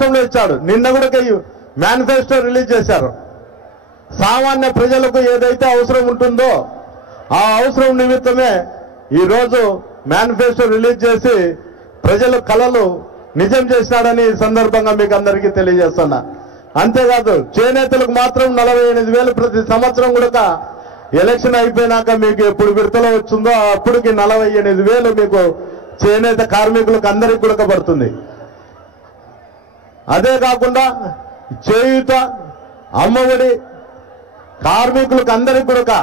రాష్ట్రంలో ఇచ్చాడు. నిన్న కూడా మేనిఫెస్టో రిలీజ్ చేశారు. సామాన్య ప్రజలకు ఏదైతే అవసరం ఉంటుందో ఆ అవసరం నిమిత్తమే ఈరోజు మేనిఫెస్టో రిలీజ్ చేసి ప్రజల కళలు నిజం చేశాడని ఈ సందర్భంగా మీకు అందరికీ తెలియజేస్తున్నా. అంతేకాదు చేనేతలకు మాత్రం 48,000 ప్రతి సంవత్సరం కూడా ఎలక్షన్ అయిపోయినాక మీకు ఎప్పుడు విడతలో వచ్చిందో అప్పటికి 48,000 మీకు చేనేత కార్మికులకు అందరికీ కూడా పడుతుంది. అదే కాకుండా చేయూత, అమ్మఒడి కార్మికులకు అందరికీ కూడా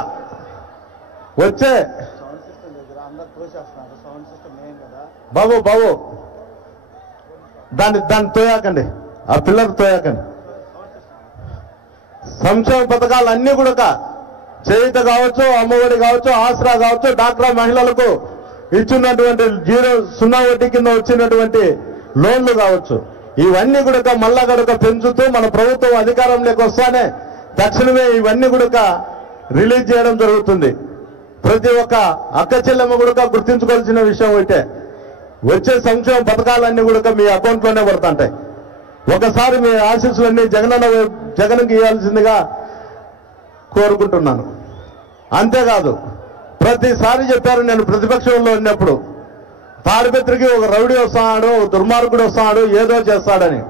వచ్చే బాబు దాన్ని తోయాకండి, ఆ పిల్లలు తోయాకండి. సంక్షేమ పథకాలు అన్ని కూడా చేయూత కావచ్చు, అమ్మఒడి కావచ్చు, ఆసరా కావచ్చు, డాక్రా మహిళలకు ఇచ్చినటువంటి 0 వడ్డీ కింద వచ్చినటువంటి లోన్లు కావచ్చు, ఇవన్నీ కూడా మళ్ళా గడుక పెంచుతూ మన ప్రభుత్వం అధికారంలోకి వస్తానే తక్షణమే ఇవన్నీ కూడా రిలీజ్ చేయడం జరుగుతుంది. ప్రతి ఒక్క అక్క చెల్లెమ్మ కూడా గుర్తించుకోవాల్సిన విషయం అయితే వచ్చే సంక్షేమ పథకాలన్నీ కూడా మీ అకౌంట్లోనే పడుతుంటాయి. ఒకసారి మీ ఆశీస్సులన్నీ జగన్కి ఇవ్వాల్సిందిగా కోరుకుంటున్నాను. అంతేకాదు ప్రతిసారి చెప్పారు, నేను ప్రతిపక్షంలో ఉన్నప్పుడు తాడిపత్రికి ఒక రౌడీ వస్తాడు, ఒక దుర్మార్గుడు వస్తాడు, ఏదో చేస్తాడని.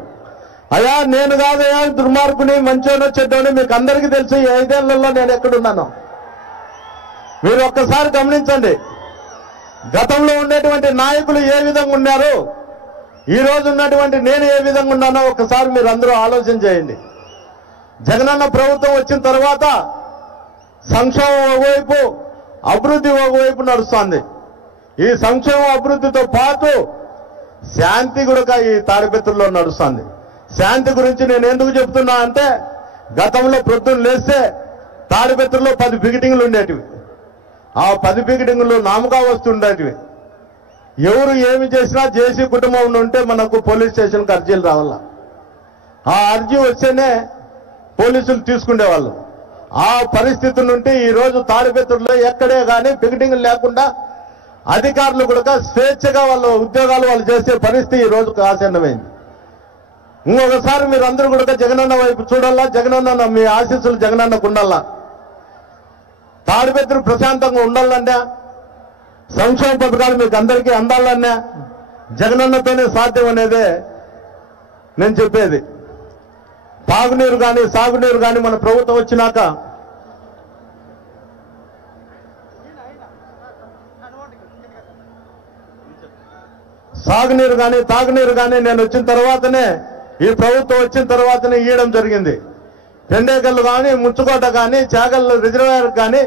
అయ్యా నేను కాదయ్యా దుర్మార్గుని, మంచోనో చెడ్డోని మీకు అందరికీ తెలుసు. ఈ 5 ఏళ్లలో నేను ఎక్కడున్నాను మీరు ఒక్కసారి గమనించండి. గతంలో ఉండేటువంటి నాయకులు ఏ విధంగా ఉన్నారు, ఈ రోజు ఉన్నటువంటి నేను ఏ విధంగా ఉన్నానో ఒక్కసారి మీరు అందరూ ఆలోచన చేయండి. జగనన్న ప్రభుత్వం వచ్చిన తర్వాత సంక్షేమం ఒకవైపు, అభివృద్ధి ఒకవైపు నడుస్తుంది. ఈ సంక్షేమ అభివృద్ధితో పాటు శాంతి కూడా ఈ తాడిపత్రిలో నడుస్తుంది. శాంతి గురించి నేను ఎందుకు చెప్తున్నా అంటే, గతంలో ప్రొద్దున లేస్తే తాడిపత్రిలో 10 పికెటింగ్లు ఉండేటివి. ఆ 10 పికెటింగ్లు నామకా వస్తుండేటివి. ఎవరు ఏమి చేసినా జేసీ కుటుంబం ఉంటే మనకు పోలీస్ స్టేషన్కి అర్జీలు రావాల. ఆ అర్జీ వస్తేనే పోలీసులు తీసుకునేవాళ్ళు. ఆ పరిస్థితి నుండి ఈరోజు తాడిపత్రిలో ఎక్కడే కానీ పికెటింగ్లు లేకుండా అధికారులు కూడా స్వేచ్ఛగా వాళ్ళ ఉద్యోగాలు వాళ్ళు చేసే పరిస్థితి ఈరోజు ఆసన్నమైంది. ఇంకొకసారి మీరు అందరూ కూడా జగనన్న వైపు చూడాలా, జగనన్న మీ ఆశీస్సులు జగనన్నకు ఉండాలా. తాడిపత్రి ప్రశాంతంగా ఉండాలన్నా, సంక్షేమ పథకాలు మీకు అందరికీ అందాలన్నా జగనన్నతోనే సాధ్యం అనేదే నేను చెప్పేది. తాగునీరు కానీ సాగునీరు కానీ మన ప్రభుత్వం వచ్చినాక సాగునీరు కానీ తాగునీరు కానీ నేను వచ్చిన తర్వాతనే, ఈ ప్రభుత్వం వచ్చిన తర్వాతనే ఇవ్వడం జరిగింది. పెండేకల్లు కానీ, ముచ్చుకోట కానీ, చాగల్ రిజర్వాయర్ కానీ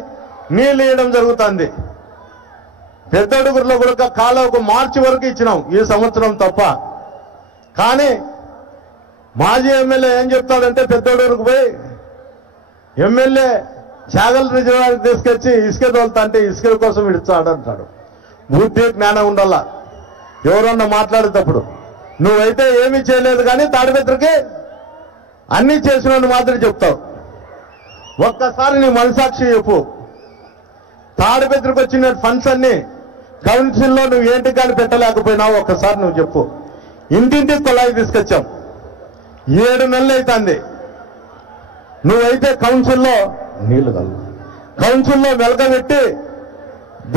నీళ్లు ఇవ్వడం జరుగుతుంది. పెద్దడుగురులో కూడా కాలువకు మార్చి వరకు ఇచ్చినాం ఈ సంవత్సరం తప్ప. కానీ మాజీ ఎమ్మెల్యే ఏం చెప్తాడంటే, పెద్దడుగురుకు పోయి ఎమ్మెల్యే చాగల్ రిజర్వాయర్ తీసుకొచ్చి ఇసుక తోలుతా అంటే ఇసుక కోసం ఇడుస్తాడంటాడు. బుద్ధి జ్ఞానం ఉండాలా ఎవరన్నా మాట్లాడేటప్పుడు. నువ్వైతే ఏమీ చేయలేదు కానీ తాడిపత్రికి అన్నీ చేసినట్టు మాత్రం చెప్తావు. ఒక్కసారి నీ మనసాక్షి చెప్పు. తాడిపత్రికి వచ్చిన ఫండ్స్ అన్ని కౌన్సిల్లో నువ్వు ఏంటి కానీ పెట్టలేకపోయినావు, ఒక్కసారి నువ్వు చెప్పు. ఇంటింటికి కొలాయి తీసుకొచ్చాం, 7 నెలలు అవుతుంది. నువ్వైతే కౌన్సిల్లో నీళ్లు కలు, కౌన్సిల్లో మెలకబెట్టి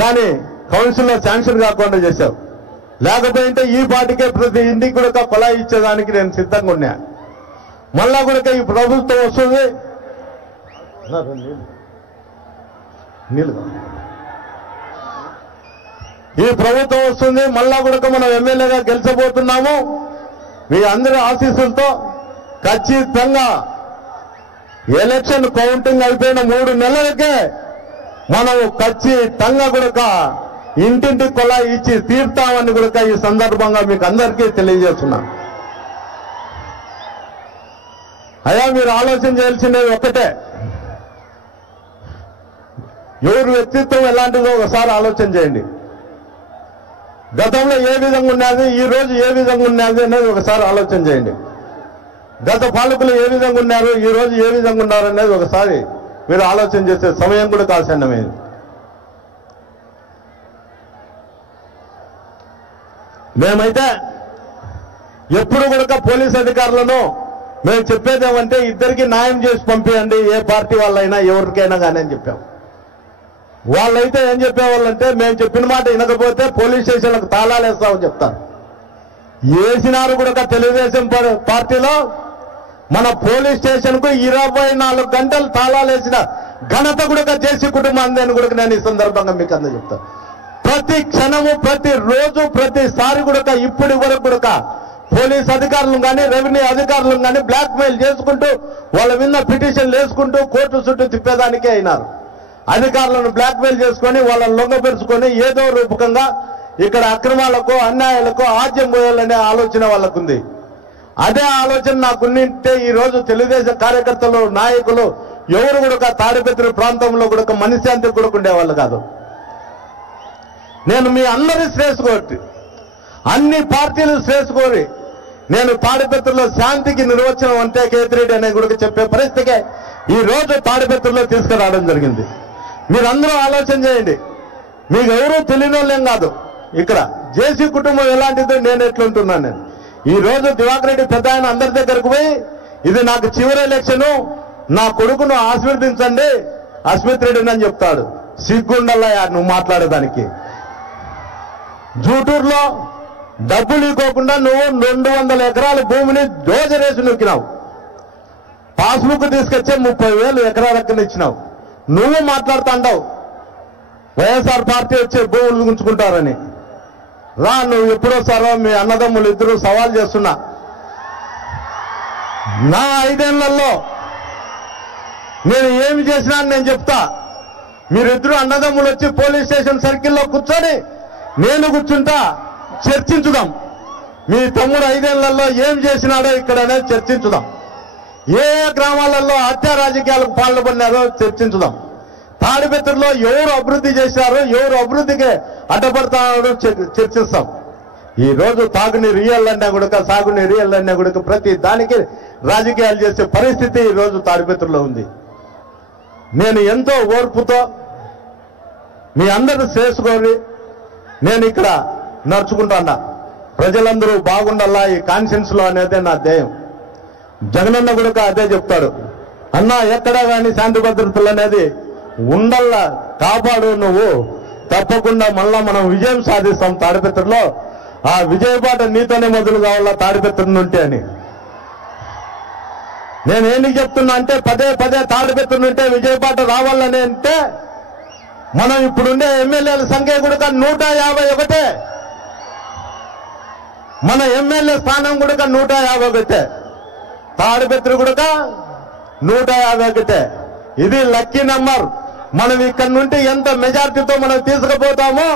దాని కౌన్సిల్లో శాంక్షన్ కాకుండా చేశావు. లేకపోతే ఈ పాటికే ప్రతి ఇంటికి కూడా కొలాయి ఇచ్చేదానికి నేను సిద్ధంగా ఉన్నా. మళ్ళా కూడా ఈ ప్రభుత్వం వస్తుంది, నీళ్ళు ఈ ప్రభుత్వం వస్తుంది, మళ్ళా కూడా మనం ఎమ్మెల్యేగా గెలిచబోతున్నాము. మీ అందరి ఆశీస్సులతో ఖచ్చితంగా ఎలక్షన్ కౌంటింగ్ అయిపోయిన 3 నెలలకే మనం ఖచ్చితంగా కూడా ఇంటింటి కొలాయి ఇచ్చి తీర్తామని కూడా ఈ సందర్భంగా మీకు అందరికీ తెలియజేస్తున్నాం. అయ్యా మీరు ఆలోచన చేయాల్సినది ఒక్కటే, ఎవరి వ్యక్తిత్వం ఎలాంటిదో ఒకసారి ఆలోచన చేయండి. గతంలో ఏ విధంగా ఉన్నది, ఈ రోజు ఏ విధంగా ఉన్నది అనేది ఒకసారి ఆలోచన చేయండి. గత పాలకులు ఏ విధంగా ఉన్నారు, ఈ రోజు ఏ విధంగా ఉన్నారు అనేది ఒకసారి మీరు ఆలోచన చేసే సమయం కూడా ఆసన్నమైంది. మేమైతే ఎప్పుడు కూడా పోలీస్ అధికారులను మేము చెప్పేది ఏమంటే ఇద్దరికి న్యాయం చేసి పంపించండి, ఏ పార్టీ వాళ్ళైనా ఎవరికైనా కానీ అని చెప్పాం. వాళ్ళైతే ఏం చెప్పేవాళ్ళంటే మేము చెప్పిన మాట వినకపోతే పోలీస్ స్టేషన్లకు తాళాలు వేస్తామని చెప్తారు. వేసినారు కూడా తెలుగుదేశం పార్టీలో మన పోలీస్ స్టేషన్ కు 24 గంటలు తాళాలు వేసిన ఘనత కూడా జేసీ కుటుంబాన్ని అని కూడా నేను ఈ సందర్భంగా మీకు అందరూ చెప్తాను. ప్రతి క్షణము, ప్రతి రోజు, ప్రతిసారి కూడా ఇప్పటి వరకు కూడా పోలీస్ అధికారులను కానీ రెవెన్యూ అధికారులను కానీ బ్లాక్ మెయిల్ చేసుకుంటూ వాళ్ళ మీద పిటిషన్లు వేసుకుంటూ కోర్టు చుట్టూ తిప్పేదానికే అయినారు. అధికారులను బ్లాక్ మెయిల్ చేసుకొని వాళ్ళని లొంగపెరుచుకొని ఏదో రూపకంగా ఇక్కడ అక్రమాలకు అన్యాయాలకు ఆజ్యం పోయాలనే ఆలోచన వాళ్ళకుంది. అదే ఆలోచన నాకున్నింటే ఈ రోజు తెలుగుదేశం కార్యకర్తలు, నాయకులు ఎవరు కూడా తాడిపత్రి ప్రాంతంలో కూడా మనశ్శాంతి కూడా ఉండేవాళ్ళు కాదు. నేను మీ అందరి శ్రేయస్సు, అన్ని పార్టీలు శ్రేయస్సు కోరి నేను తాడిపత్రిలో శాంతికి నిర్వచనం అంటే కేతిరెడ్డి అనే కూడా చెప్పే పరిస్థితికే ఈ రోజు తాడిపత్రిలో తీసుకురావడం జరిగింది. మీరందరూ ఆలోచన చేయండి. మీకు ఎవరూ తెలియని వాళ్ళేం కాదు. ఇక్కడ జేసీ కుటుంబం ఎలాంటిదో నేను ఎట్లుంటున్నాను. నేను ఈ రోజు దివాకర్ రెడ్డి పెద్ద ఆయన అందరి దగ్గరకు పోయి ఇది నాకు చివరి ఎలక్షను, నా కొడుకును ఆశీర్వదించండి అస్మిత్ రెడ్డిని అని చెప్తాడు. సిగ్గుండల్లా నువ్వు మాట్లాడేదానికి. జూటూరులో డబ్బులు ఇవ్వకుండా నువ్వు 200 ఎకరాల భూమిని దోజరేసి నొక్కినావు. పాస్బుక్ తీసుకొచ్చే 30,000 ఎకరాలకు ఇచ్చినావు. నువ్వు మాట్లాడుతాండావు వైఎస్ఆర్ పార్టీ వచ్చే భూములు ఉంచుకుంటారని. రా, నువ్వు ఎప్పుడొస్తారో మీ అన్నదమ్ములు ఇద్దరు సవాల్ చేస్తున్నా. నా 5 ఏళ్లలో నేను ఏమి చేసినా నేను చెప్తా. మీరిద్దరు అన్నదమ్ములు వచ్చి పోలీస్ స్టేషన్ సర్కిల్లో కూర్చొని నేను కూర్చుంటా, చర్చించుదాం. మీ తమ్ముడు 5 ఏళ్లలో ఏం చేసినాడో ఇక్కడనే చర్చించుదాం. ఏ గ్రామాలలో హత్య రాజకీయాలకు పాల్పడినారో చర్చించుదాం. తాడిపత్రిలో ఎవరు అభివృద్ధి చేశారో, ఎవరు అభివృద్ధికి అడ్డపడతారో చర్చిస్తాం. ఈ రోజు తాగునీరు ఇయ్యాలన్నా కూడా, సాగునీరు ఇయ్యాలన్నా కూడా ప్రతి దానికి రాజకీయాలు చేసే పరిస్థితి ఈ రోజు తాడిపత్రిలో ఉంది. నేను ఎంతో ఓర్పుతో మీ అందరూ చేసుకొని నేను ఇక్కడ నడుచుకుంటాన్నా. ప్రజలందరూ బాగుండాలా ఈ కాన్షియన్స్ లో అనేది నా ధ్యేయం. జగనన్న కూడా అదే చెప్తాడు, అన్నా ఎక్కడా కానీ శాంతి భద్రతలు అనేది ఉండల్లా, కాపాడు నువ్వు, తప్పకుండా మళ్ళా మనం విజయం సాధిస్తాం తాడిపత్రిలో. ఆ విజయపాట నీతోనే మొదలు కావాలా తాడిపత్రి నుండి అని. నేను ఏంటి చెప్తున్నా అంటే పదే తాడిపత్రి నుంటే విజయపాట రావాలని అంటే మనం ఇప్పుడుండే ఎమ్మెల్యేల సంఖ్య కూడా 151. మన ఎమ్మెల్యే స్థానం కూడా 151. తాడిపత్రి కూడా 151. ఇది లక్కీ నెంబర్. మనం ఇక్కడ నుండి ఎంత మెజార్టీతో మనం తీసుకుపోతామో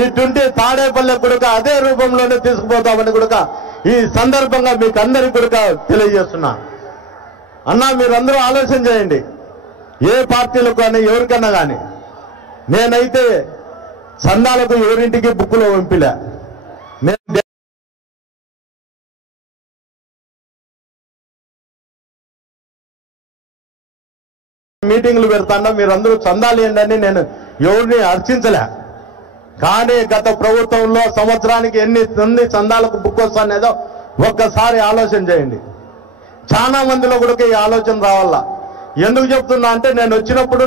ఇటువంటి తాడేపల్లె కూడా అదే రూపంలోనే తీసుకుపోతామని కూడా ఈ సందర్భంగా మీకు అందరికీ కూడా తెలియజేస్తున్నా. అన్నా మీరందరూ ఆలోచన చేయండి. ఏ పార్టీలకు కానీ ఎవరికన్నా కానీ నేనైతే చందాలకు ఎవరింటికి బుక్కులో పంపిలే. నేను మీటింగ్లు పెడతాను, మీరందరూ చందాలు ఏంటని నేను ఎవరిని అర్చించలే. కానీ గత ప్రభుత్వంలో సంవత్సరానికి ఎన్ని చందాలకు బుక్ వస్తానేదో ఒక్కసారి ఆలోచన చేయండి. చాలా మందిలో కూడా ఈ ఆలోచన రావాలా. ఎందుకు చెప్తున్నా అంటే నేను వచ్చినప్పుడు